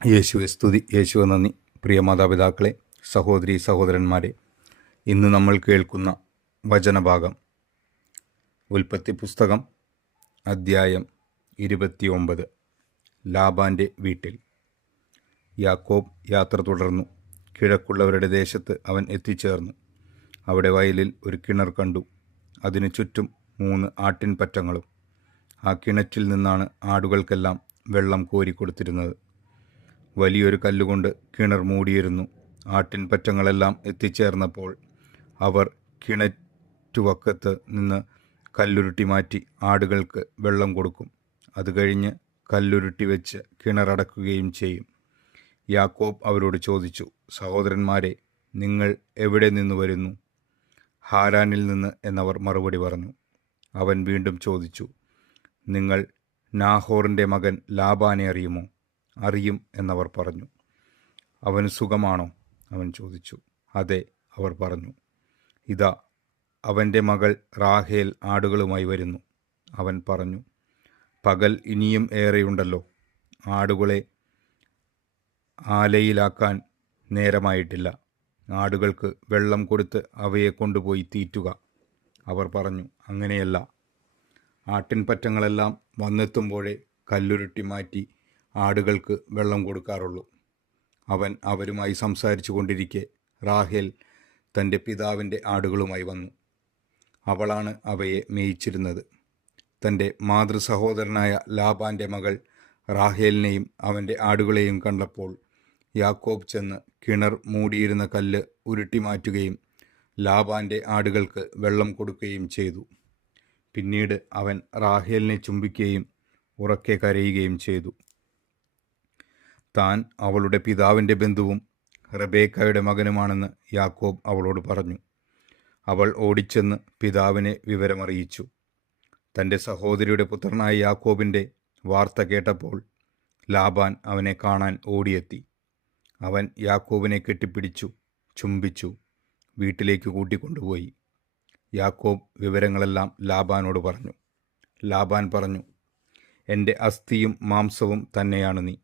യേശുവെ സ്തുതി, യേശുവെ നന്ദി. പ്രിയ മാതാപിതാക്കളെ, സഹോദരി സഹോദരന്മാരെ, ഇന്ന് നമ്മൾ കേൾക്കുന്ന വചനഭാഗം ഉൽപ്പത്തി പുസ്തകം അദ്ധ്യായം 29. ലാബാൻ്റെ വീട്ടിൽ. യാക്കോബ് യാത്ര തുടർന്നു. കിഴക്കുള്ളവരുടെ ദേശത്ത് അവൻ എത്തിച്ചേർന്നു. അവിടെ വയലിൽ ഒരു കിണർ കണ്ടു. അതിനു ചുറ്റും 3 ആട്ടിൻപറ്റങ്ങളും. ആ കിണറ്റിൽ നിന്നാണ് ആടുകൾക്കെല്ലാം വെള്ളം കോരിക്കൊടുത്തിരുന്നത്. വലിയൊരു കല്ലുകൊണ്ട് കിണർ മൂടിയിരുന്നു. ആട്ടിൻപറ്റങ്ങളെല്ലാം എത്തിച്ചേർന്നപ്പോൾ അവർ കിണറ്റുവക്കത്ത് നിന്ന് കല്ലുരുട്ടി മാറ്റി ആടുകൾക്ക് വെള്ളം കൊടുക്കും. അത് കഴിഞ്ഞ് കല്ലുരുട്ടി വെച്ച് കിണറടക്കുകയും ചെയ്യും. യാക്കോബ് അവരോട് ചോദിച്ചു, സഹോദരന്മാരെ, നിങ്ങൾ എവിടെ നിന്ന് വരുന്നു? ഹാരാനിൽ നിന്ന് എന്നവർ മറുപടി പറഞ്ഞു. അവൻ വീണ്ടും ചോദിച്ചു, നിങ്ങൾ നാഹോറിൻ്റെ മകൻ ലാബാനെ അറിയുമോ? അറിയും എന്നവർ പറഞ്ഞു. അവന് സുഖമാണോ? അവൻ ചോദിച്ചു. അതെ, അവർ പറഞ്ഞു. ഇതാ, അവൻ്റെ മകൾ റാഹേൽ ആടുകളുമായി വരുന്നു. അവൻ പറഞ്ഞു, പകൽ ഇനിയും ഏറെയുണ്ടല്ലോ. ആടുകളെ ആലയിലാക്കാൻ നേരമായിട്ടില്ല. ആടുകൾക്ക് വെള്ളം കൊടുത്ത് അവയെ കൊണ്ടുപോയി തീറ്റുക. അവർ പറഞ്ഞു, അങ്ങനെയല്ല. ആട്ടിൻപറ്റങ്ങളെല്ലാം വന്നെത്തുമ്പോഴേ കല്ലുരുട്ടി മാറ്റി ആടുകൾക്ക് വെള്ളം കൊടുക്കാറുള്ളൂ. അവൻ അവരുമായി സംസാരിച്ചു കൊണ്ടിരിക്കെ റാഹേൽ തൻ്റെ പിതാവിൻ്റെ ആടുകളുമായി വന്നു. അവളാണ് അവയെ മേയിച്ചിരുന്നത്. തൻ്റെ മാതൃസഹോദരനായ ലാബാൻ്റെ മകൾ റാഹേലിനെയും അവൻ്റെ ആടുകളെയും കണ്ടപ്പോൾ യാക്കോബ് ചെന്ന് കിണർ മൂടിയിരുന്ന കല്ല് ഉരുട്ടി മാറ്റുകയും ലാബാൻ്റെ ആടുകൾക്ക് വെള്ളം കൊടുക്കുകയും ചെയ്തു. പിന്നീട് അവൻ റാഹേലിനെ ചുംബിക്കുകയും ഉറക്കെ കരയുകയും ചെയ്തു. താൻ അവളുടെ പിതാവിൻ്റെ ബന്ധുവും റബേക്കയുടെ മകനുമാണെന്ന് യാക്കോബ് അവളോട് പറഞ്ഞു. അവൾ ഓടിച്ചെന്ന് പിതാവിനെ വിവരമറിയിച്ചു. തൻ്റെ സഹോദരിയുടെ പുത്രനായ യാക്കോബിൻ്റെ വാർത്ത കേട്ടപ്പോൾ ലാബാൻ അവനെ കാണാൻ ഓടിയെത്തി. അവൻ യാക്കോബിനെ കെട്ടിപ്പിടിച്ചു, ചുംബിച്ചു, വീട്ടിലേക്ക് കൂട്ടിക്കൊണ്ടുപോയി. യാക്കോബ് വിവരങ്ങളെല്ലാം ലാബാനോട് പറഞ്ഞു. ലാബാൻ പറഞ്ഞു, എൻ്റെ അസ്ഥിയും മാംസവും തന്നെയാണ് നീ.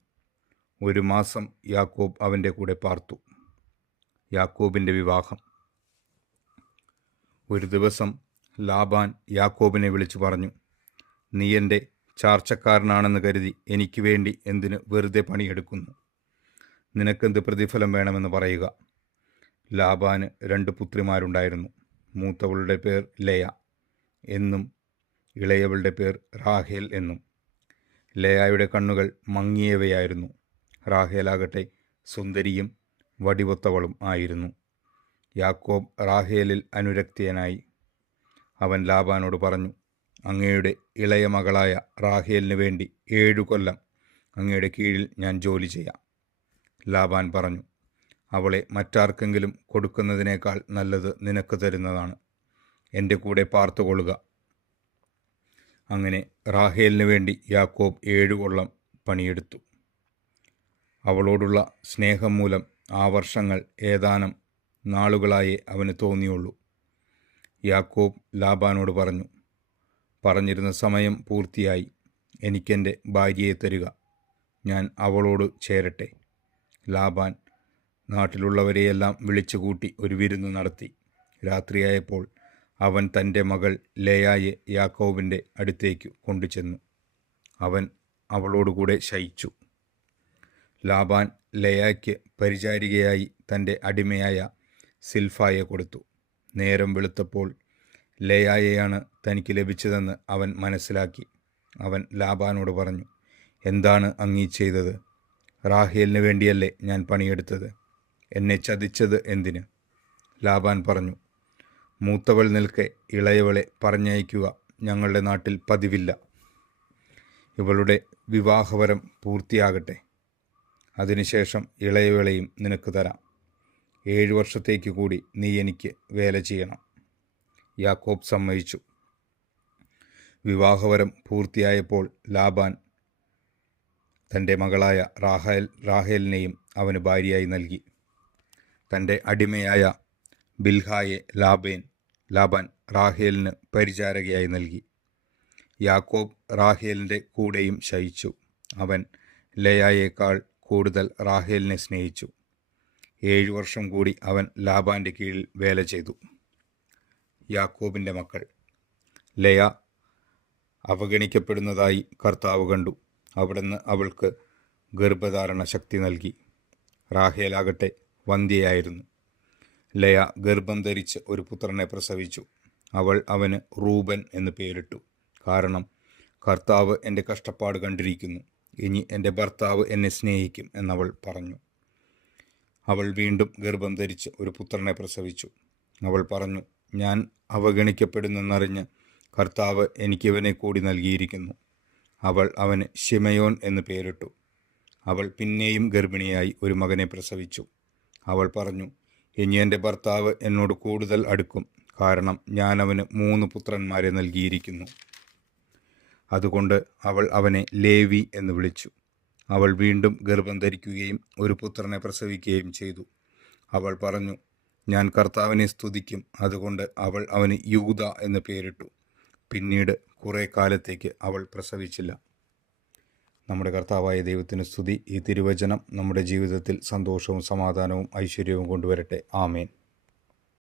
1 മാസം യാക്കോബ് അവൻ്റെ കൂടെ പാർത്തു. യാക്കോബിൻ്റെ വിവാഹം. ഒരു ദിവസം ലാബാൻ യാക്കോബിനെ വിളിച്ചു പറഞ്ഞു, നീ എൻ്റെ ചാർച്ചക്കാരനാണെന്ന് കരുതി എനിക്ക് വേണ്ടി എന്തിന് വെറുതെ പണിയെടുക്കുന്നു? നിനക്കെന്ത് പ്രതിഫലം വേണമെന്ന് പറയുക. ലാബാന് 2 പുത്രിമാരുണ്ടായിരുന്നു. മൂത്തവളുടെ പേർ ലേയ എന്നും ഇളയവളുടെ പേർ റാഹേൽ എന്നും. ലേയായുടെ കണ്ണുകൾ മങ്ങിയവയായിരുന്നു. റാഹേലാകട്ടെ സുന്ദരിയും വടിവൊത്തവളും ആയിരുന്നു. യാക്കോബ് റാഹേലിൽ അനുരക്തിയനായി. അവൻ ലാബാനോട് പറഞ്ഞു, അങ്ങയുടെ ഇളയ മകളായ റാഹേലിന് വേണ്ടി 7 കൊല്ലം അങ്ങയുടെ കീഴിൽ ഞാൻ ജോലി ചെയ്യാം. ലാബാൻ പറഞ്ഞു, അവളെ മറ്റാർക്കെങ്കിലും കൊടുക്കുന്നതിനേക്കാൾ നല്ലത് നിനക്ക് തരുന്നതാണ്. എൻ്റെ കൂടെ പാർത്തുകൊള്ളുക. അങ്ങനെ റാഹേലിന് വേണ്ടി യാക്കോബ് 7 കൊല്ലം പണിയെടുത്തു. അവളോടുള്ള സ്നേഹം മൂലം ആ വർഷങ്ങൾ ഏതാനും നാളുകളായേ അവന് തോന്നിയുള്ളൂ. യാക്കോബ് ലാബാനോട് പറഞ്ഞു, പറഞ്ഞിരുന്ന സമയം പൂർത്തിയായി. എനിക്കെൻ്റെ ഭാര്യയെ തരിക, ഞാൻ അവളോട് ചേരട്ടെ. ലാബാൻ നാട്ടിലുള്ളവരെയെല്ലാം വിളിച്ചു കൂട്ടി ഒരു വിരുന്ന് നടത്തി. രാത്രിയായപ്പോൾ അവൻ തൻ്റെ മകൾ ലേയായെ യാക്കോബിൻ്റെ അടുത്തേക്ക് കൊണ്ടുചെന്നു. അവൻ അവളോടുകൂടെ ശയിച്ചു. ലാബാൻ ലേയായ്ക്ക് പരിചാരികയായി തൻ്റെ അടിമയായ സിൽഫായെ കൊടുത്തു. നേരം വെളുത്തപ്പോൾ ലേയായെയാണ് തനിക്ക് ലഭിച്ചതെന്ന് അവൻ മനസ്സിലാക്കി. അവൻ ലാബാനോട് പറഞ്ഞു, എന്താണ് അങ്ങീ ചെയ്തത്? റാഹേലിന് വേണ്ടിയല്ലേ ഞാൻ പണിയെടുത്തത്? എന്നെ ചതിച്ചത് എന്തിന്? ലാബാൻ പറഞ്ഞു, മൂത്തവൾ നിൽക്കെ ഇളയവളെ പറഞ്ഞയക്കുക ഞങ്ങളുടെ നാട്ടിൽ പതിവില്ല. ഇവളുടെ വിവാഹവരം പൂർത്തിയാകട്ടെ. അതിനുശേഷം ഇളയവളെയും നിനക്ക് തരാം. 7 വർഷത്തേക്ക് കൂടി നീ എനിക്ക് വേല ചെയ്യണം. യാക്കോബ് സമ്മതിച്ചു. വിവാഹവരം പൂർത്തിയായപ്പോൾ ലാബാൻ തൻ്റെ മകളായ റാഹേലിനെയും അവന് ഭാര്യയായി നൽകി. തൻ്റെ അടിമയായ ബിൽഹായെ ലാബാൻ റാഹേലിന് പരിചാരകയായി നൽകി. യാക്കോബ് റാഹേലിൻ്റെ കൂടെയും ശയിച്ചു. അവൻ ലേയായേക്കാൾ കൂടുതൽ റാഹേലിനെ സ്നേഹിച്ചു. 7 വർഷം കൂടി അവൻ ലാബാൻ്റെ കീഴിൽ വേല ചെയ്തു. യാക്കോബിൻ്റെ മക്കൾ. ലെയ അവഗണിക്കപ്പെടുന്നതായി കർത്താവ് കണ്ടു. അവിടുന്ന് അവൾക്ക് ഗർഭധാരണ ശക്തി നൽകി. റാഹേലാകട്ടെ വന്ധ്യയായിരുന്നു. ലെയ ഗർഭം ധരിച്ച് ഒരു പുത്രനെ പ്രസവിച്ചു. അവൾ അവന് റൂബൻ എന്ന് പേരിട്ടു. കാരണം കർത്താവ് എൻ്റെ കഷ്ടപ്പാട് കണ്ടിരിക്കുന്നു, ഇനി എൻ്റെ ഭർത്താവ് എന്നെ സ്നേഹിക്കും എന്നവൾ പറഞ്ഞു. അവൾ വീണ്ടും ഗർഭം ധരിച്ച് ഒരു പുത്രനെ പ്രസവിച്ചു. അവൾ പറഞ്ഞു, ഞാൻ അവഗണിക്കപ്പെടുന്നെന്നറിഞ്ഞ് കർത്താവ് എനിക്കിവനെ കൂടി നൽകിയിരിക്കുന്നു. അവൾ അവന് ശിമയോൻ എന്ന് പേരിട്ടു. അവൾ പിന്നെയും ഗർഭിണിയായി ഒരു മകനെ പ്രസവിച്ചു. അവൾ പറഞ്ഞു, ഇനി എൻ്റെ ഭർത്താവ് എന്നോട് കൂടുതൽ അടുക്കും, കാരണം ഞാൻ അവന് 3 പുത്രന്മാരെ നൽകിയിരിക്കുന്നു. അതുകൊണ്ട് അവൾ അവനെ ലേവി എന്ന് വിളിച്ചു. അവൾ വീണ്ടും ഗർഭം ധരിക്കുകയും ഒരു പുത്രനെ പ്രസവിക്കുകയും ചെയ്തു. അവൾ പറഞ്ഞു, ഞാൻ കർത്താവിനെ സ്തുതിക്കും. അതുകൊണ്ട് അവൾ അവന് യൂദ എന്ന് പേരിട്ടു. പിന്നീട് കുറേ കാലത്തേക്ക് അവൾ പ്രസവിച്ചില്ല. നമ്മുടെ കർത്താവായ ദൈവത്തിന് സ്തുതി. ഈ തിരുവചനം നമ്മുടെ ജീവിതത്തിൽ സന്തോഷവും സമാധാനവും ഐശ്വര്യവും കൊണ്ടുവരട്ടെ. ആമേൻ.